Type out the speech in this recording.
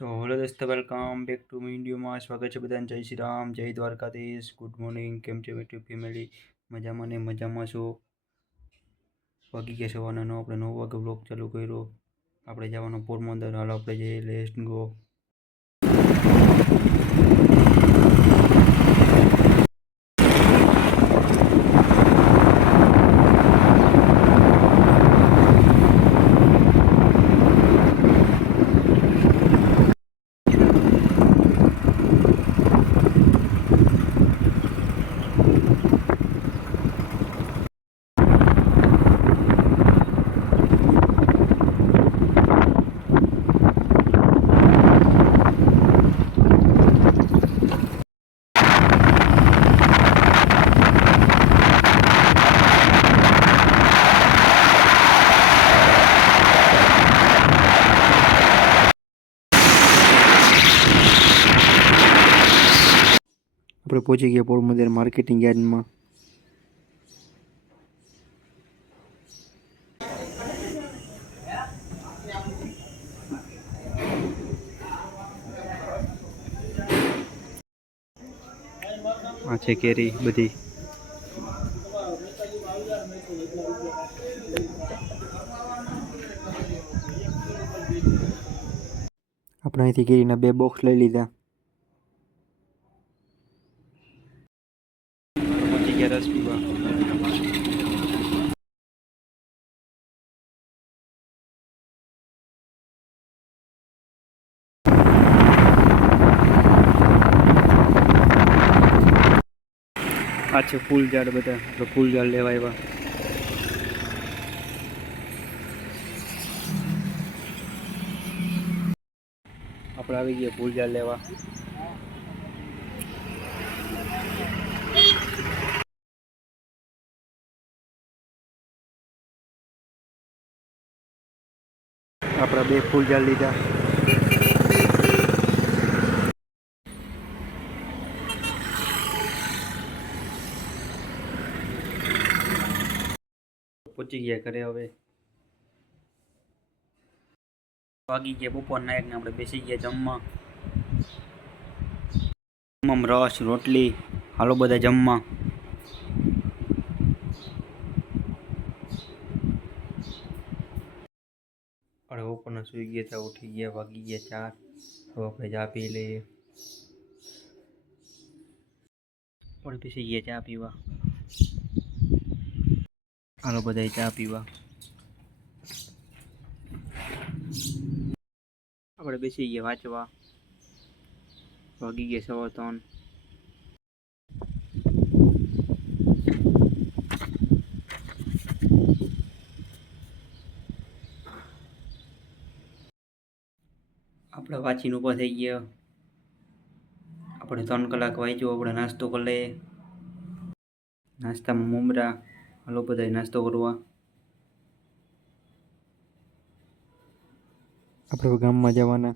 So hello દોસ્તો, welcome back to my વિડીયોમાં સ્વાગત છે બધાને. જય શ્રી રામ, જય દ્વારકાધીશ. Good morning. કેમ છે યુટ્યુબ ફેમિલી? મજામાં ને મજામાં છો? વાગી ગયા સવારના 9. આપણે 9 વાગે બ્લોગ ચાલુ કર્યો. આપણે જવાનો પોરબંદર. હાલ આપણે જઈએ. Let's go. આપણે પહોંચી ગયા પોરબંદર માર્કેટિંગ યાર્ડમાં. આ છે કેરી બધી. આપણે અહીંથી કેરીના 2 બોક્સ લઈ લીધા. પહોંચી ગયા રસ પીવા. આ છે ફૂલ ઝાડ. બધા આપણે ફૂલ ઝાડ લેવા આવ્યા. આપણે આવી ગયા ફૂલ ઝાડ લેવા. આપણા 2 ફૂલ ઝાડ લીધા. પહોંચી ગયા ઘરે. હવે વાગી ગયા બપોરના 1 ને આપણે બેસી ગયા જમવા. રસ રોટલી. હાલો બધા જમવા. આપણે બપોરના સુઈ ગયા હતા. ઉઠી ગયા. વાગી ગયા 4. હવે આપણે ચા પી લઈએ. આપણે બેસી ગયા ચા પીવા. હાલો બધા ચા પીવા. આપણે બેસી ગયા વાંચવા. વાગી ગયા 3:15. આપણે વાંચીને ઊભા થઈ ગયા. આપણે 3 કલાક વાંચ્યું. આપણે નાસ્તો કરી લઈએ. નાસ્તામાં મમરા. હાલો બધા નાસ્તો કરવા. આપણે ગામમાં જવાના.